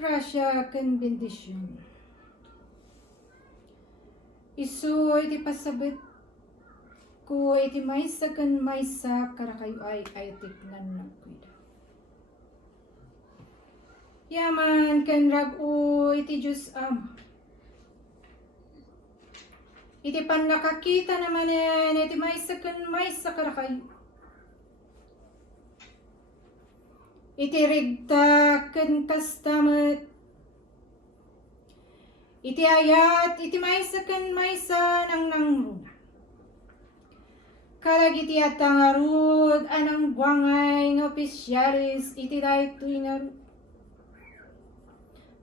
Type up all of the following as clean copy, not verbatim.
Grasya ken bendisyon. Isu iti pasabit ko iti maysa ken maysa karakayo ay tiknan nagkuida. Yaman ken rag-o iti Diyos Ama. Iti pan nakakita naman iti maysa ken maysa karakayo. Iti rigta ken kastamet. Iti ayat iti maysa ken maysa nang nangruna. Kalag iti atangarud anang buangay nga opisyalis iti daytoy nga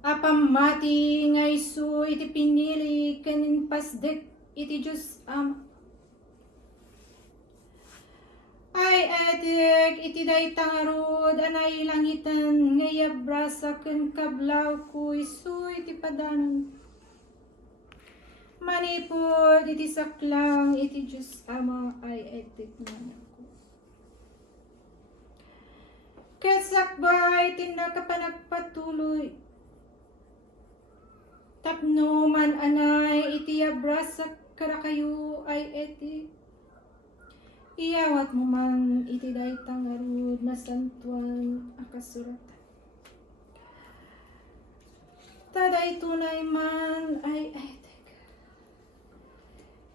apamati nga isu iti pinili ken pasdek iti Diyos Ama. Ay etik iti daytangarud anay langitan nga yabrasa ken kablaw ko isu iti padanan. Manipod iti saklang iti Diyos Ama ay etik nga ako. Kasakbay tinda kapanagpatuloy. Tapno man anay iti yabrasa karakayo ay etik. Iyawat mo man iti daytangarud na santuan akasuratan. Taday tunay man ay etek.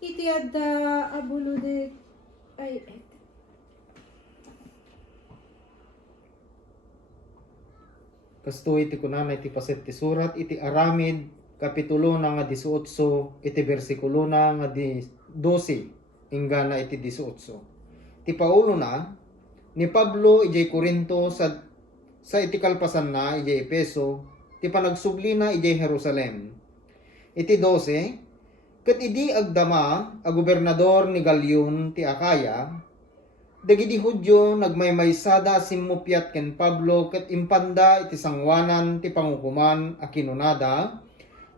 Iti adda abuludik ay etek. Kasto iti kunana iti paset ti surat iti Aramid kapitulo na nga 18 iti bersikulo na nga 12 ingana iti 18. Ti Paulo na ni Pablo ijay Corinto sa iti kalpasan na ijay Efeso ti panagsubli na ijay Jerusalem. Iti 12 ket idi agdama a gobernador ni Galion ti Akaya dagiti Hudyo nagmaymaysada simmupyat ken Pablo ket impanda iti sangwanan ti pangukuman a kinunada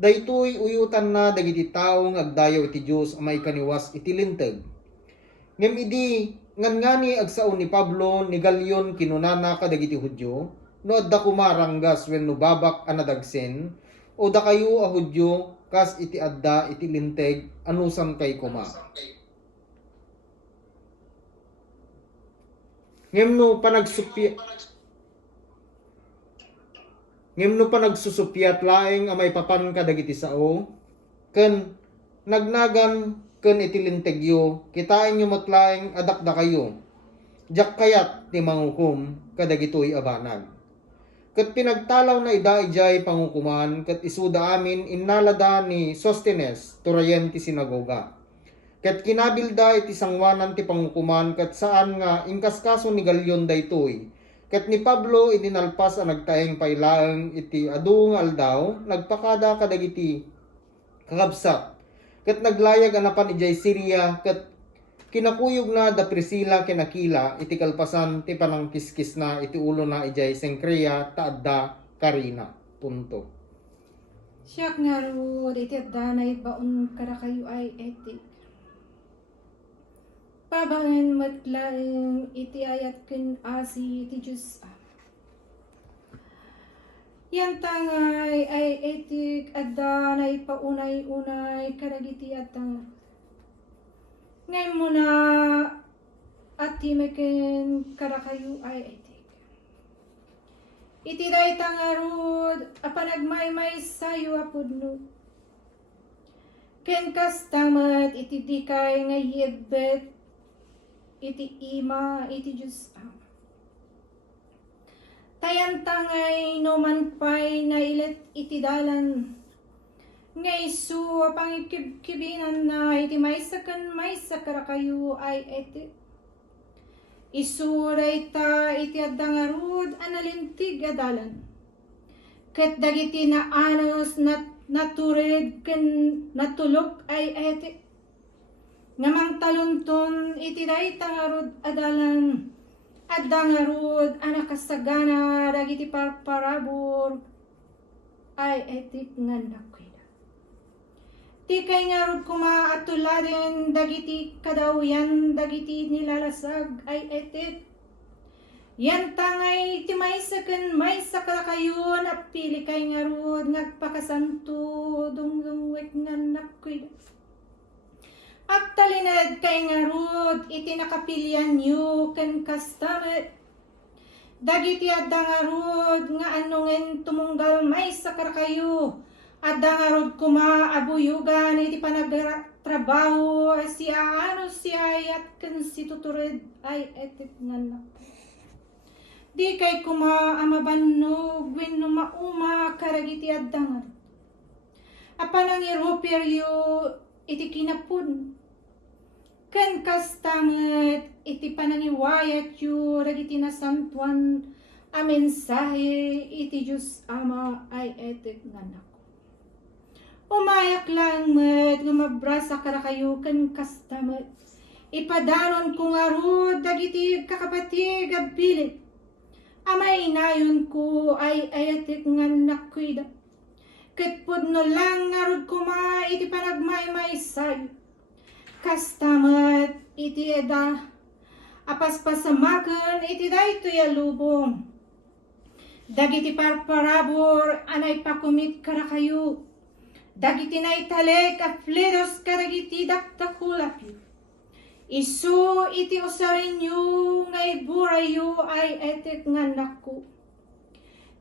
daytoy uyutan na dagiti tawo nga agdayaw iti Dios a maikaniwas iti linteg. Ngem idi ngani agsaon ni Pablo ni Galion kinunana kadagiti Hudyo no adda kumaranggas wenno babak a nadagsen o da kayo a Hudyo kas iti adda iti linteg anusan kay kuma. Ngem no panagsusupyat laeng a may papan kadagiti sao ken nagnagan ken iti lintegyo kitain nyo matlaeng adakda kayo jak kayat ti mangukum kadagitoy abanag ket pinagtalaw na ida ijay pangukuman ket isuda amin innalada ni Sostenes turayen ti sinagoga ket kinabilda iti sangwanan ti pangukuman ket saan nga ingkaskaso ni Galion daytoy ket ni Pablo idinalpas a nagtaeng paylaeng iti adu nga aldaw nagpakada kadagiti kakabsat ket naglayag anapan ijay Syria ket kinakuyog na da Priscilla ken Aquila iti kalpasan ti panangkiskis na iti ulo na ijay Cencrea taadda Carina. Punto. Siyak nga rod iti adda na ibaon karakayo ay etik. Pabangan matlaeng iti ayat ken asi iti Diyos Ama. Yan tangay ay etik adda na ipaunay-unay kadagiti atang. Ngayon mo na at timeken karakayo ay etik. Iti day tangarod apanagmaymay sayo apudno. Ken kastamat iti dikay nga yedbet iti ima iti Diyos Ama. Tayan tangay no man pay na ilet iti dalan. Nga isu apang ikibkibinan na iti maysa ken maysa karakayo ay eti. Isu rayta iti addangarud analintig adalan. Ket dagiti na anos natured ken natulok ay eti. Ngamang talunton iti daytangarud adalan. Addangarud anakasagana dagiti parparabor ay etik nga nakwida. Ti kay nga rod kumaatuladen dagiti kadawyan dagiti nilalasag ay etik. Yan tangay iti maysa ken maysa kayo napili kay ngarud nagpakasanto dungdungwek nganak kuy. At talinad kay ngarud iti nakapilian yu ken kastamet. Dagiti adda ngarud nga anungen tumunggal maysa kayo. Adda ngarud kumaabuyugan iti panagtrabaho siya ano siya ayat ken si tutured ay etik nganak. Di kay amabannog wenno mauma karagiti addangan. Apan ang iroperyo iti kinapun. Ken kastamet iti panangiwayat yu ragiti nasantuan a mensahe iti Diyos Ama ay etek nganak. Umayak lang met gumabrasa kayo ken kastamet. Ipadanon kung arud dagiti kakapatid agbilit. Amay inayon ko ay ayatik nganak kuida. Ket pudno lang ngarud kuma iti panagmaymay sayo. Kastamat iti eda. Apaspasamaken iti dayto yalubong. Dagiti parparabor anay pakumit karakayo. Dagiti naitalek afledos karagiti daktakulapi. Isu iti usarinyo ngay burayo ay etek nganak ko.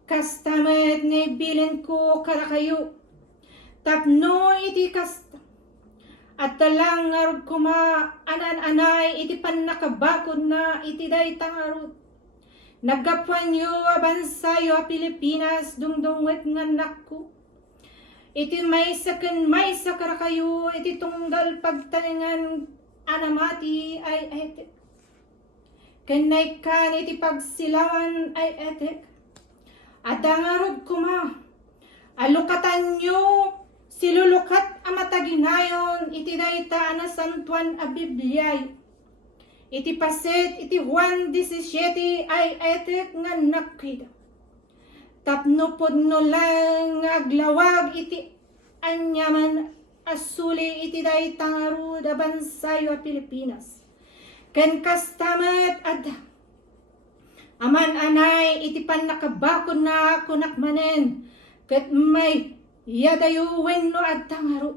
Kastamet ngay bilin ko karakayo. Tapno iti kasta. At talang ngarud kuma anan-anay iti panakabakod na iti daytang arut. Naggapuan yu abansayo a Pilipinas dungdungwet nganak ko. Iti maysa ken maysa karakayo iti tunggal pagtalingan anamati ay etek. Kenay kan iti pagsilawan ay etek. Adangarod kuma. Alukatan nyo silulukat amataginayon iti dayta anasantuan a Bibliay. Iti paset iti Juan 17 ay etek nga nakida. Tapno podno lang aglawag iti anyaman asuli iti daytang arud a bansayo a Pilipinas. Ken kastamet adda. Aman anay iti panakabakod na kunak manen. Ket may yadayo wenno adtang arud.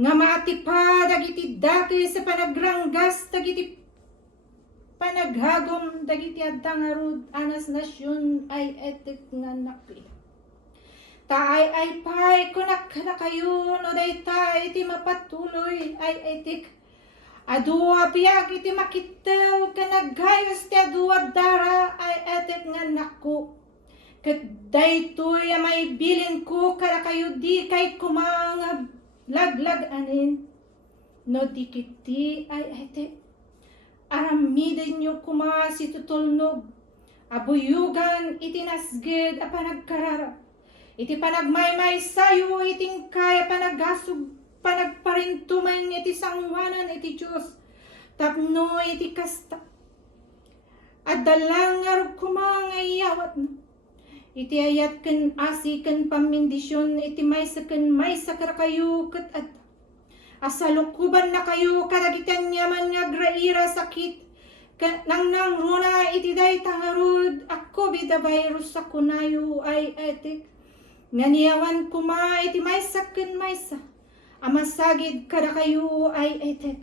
Nga maatipa dagiti daki sa panagranggas dagiti panaghagom dagiti adtang arud anas nasyon ay etek nga nakita. Taay ay pay kunak na kayo no dayta iti mapatuloy ay etik. Adua biag iti makitaw kanagayos ti adua dara ay etek nga nako. Ket daytoy may bilin ko kara kayo di kay kumangag laglag anin. No dikiti ay etek. Aramiden nyo kuma si tutulnog. Abuyugan iti nasged a panagkarara. Iti panagmaymay sayo, iting kaya panagasog, panagparintuman iti sangwanan iti Diyos. Tapno iti kasta. At dalang ngarog kumangayawat na. Iti ayat ken asi ken pamindisyon, iti maysa ken maysa karakayo ket at. Asalukuban na kayo karagitan yaman nga graira sakit. Nang runa iti day tangarud, ako bida-virus sa kunayo ay etik. Nganiyawan kuma iti maysa ken maysa. Amasagid kada kayo ay etek.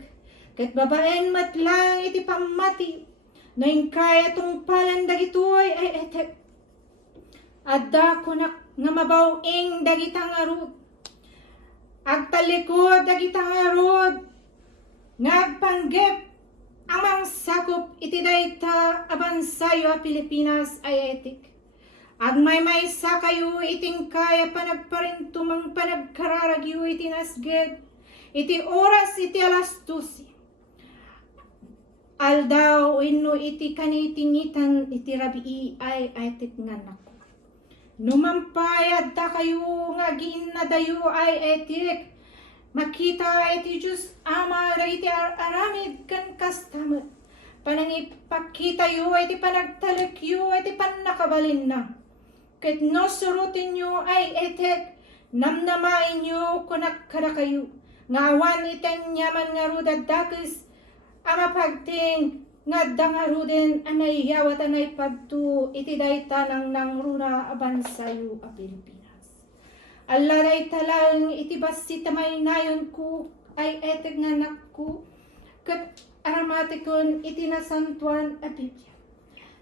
Ket babaen matlang iti pamati. Noing kaya tungpalan dagitoy ay etek. Adda kunak nga mabawing dagitang arud. Agtalikod dagitang arud. Ngagpanggep amang sakop iti dayta abansayo a Pilipinas ay etik. Agmay sa kayo iting kaya panagparintumang panagkararagyo iti nasged. Iti oras iti alas 12. Aldaw ino iti kanitingitan iti rabii ay etik nga nako. Numampayad ta kayo nga ginadayo ay etik. Makita iti Diyos Ama iti aramid kan kastamet. Panangipakita yu iti panagtalik yu iti panakabalin na. Ket no surutin nyo ay etek, namnamain nyo kunak kada kayo. Ngawan iten yaman nga rudad dakis, ama pagting nga dangaruden anay yawat anay padto iti dayta nang runa aban sayo a Pilipinas. Alla dayta lang iti basi tamay nayon ko ay etek nga nakku ket aramatikon iti nasantuan a Biblia.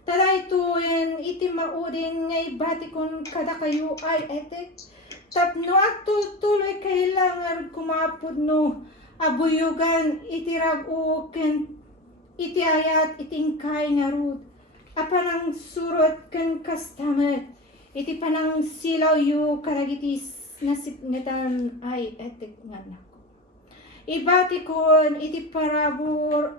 Tadaytoen iti maudin nga ibatikon kada kayo ay etek tapno at tuloy kailangan kumapod no abuyugan iti ragu ken iti ayat itingkay nga rod apanang surot ken kastamet iti panang silaw yu karagitis nasiknetan ay etek nga nako. Ibatikon iti parabor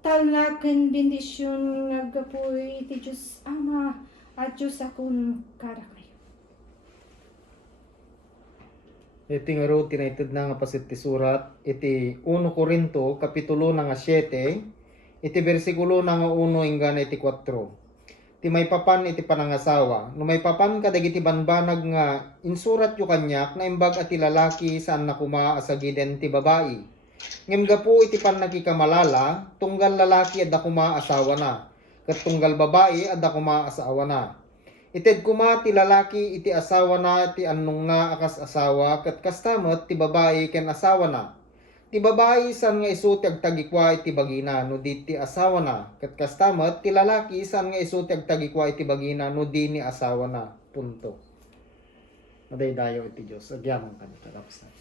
talnaken bendisyon nagapoy iti Diyos Ama at Diyos akong kada kayo. Iti nga ro tinaited na nga pasit ti surat iti 1 Corinto kapitulo na nga 7 iti bersikulo na nga 1 inggan iti 4. Ti may papan iti panangasawa. No may papan kadagiti banbanag nga insurat yu kanyak na imbag ati lalaki saan nakuma asagiden ti babae. Ngem gapu iti panagikamalala, tunggal lalaki adda kuma asawa na, ket tunggal babae adda kuma asawa na. Ited kuma ti lalaki iti asawa na ti annong na akas asawa, ket kastamet ti babae ken asawa na. Ti babae san nga isu ti agtagikwa iti bagina no di ti asawa na, ket kastamet ti lalaki san nga isu ti agtagikwa iti bagina no di ni asawa na. Punto. Madaydayo iti Dios. Agyaman kami tapos na.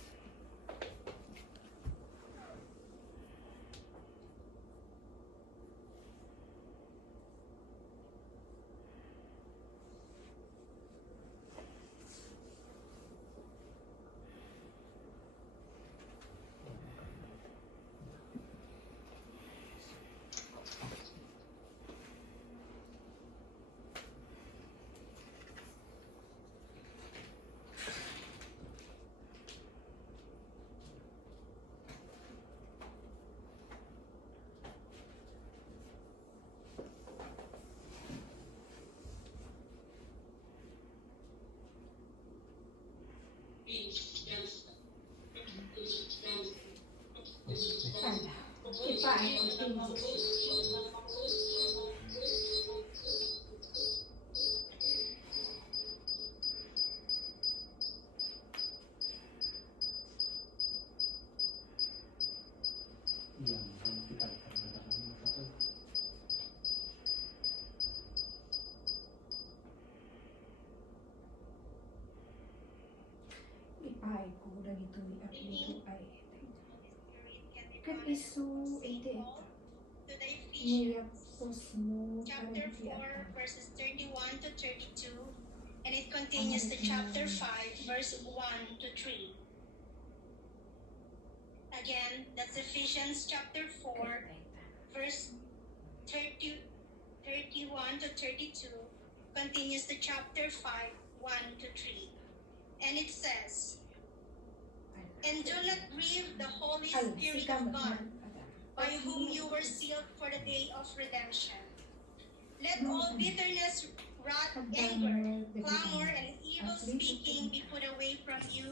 Ala, ipaay ko tingin. Ipaay ko dagito apliko ay ket isu iti eta. Niya posmo Chapter 4, verses 31 to 32, and it continues to chapter 5, verse 1 to 3. Again, that's Ephesians chapter 4, verse 31 to 32, continues to chapter 5, 1 to 3. And it says, "And do not grieve the Holy Spirit of God, by whom you were sealed for the day of redemption. Let all bitterness, wrath, anger, clamor, and evil speaking be put away from you,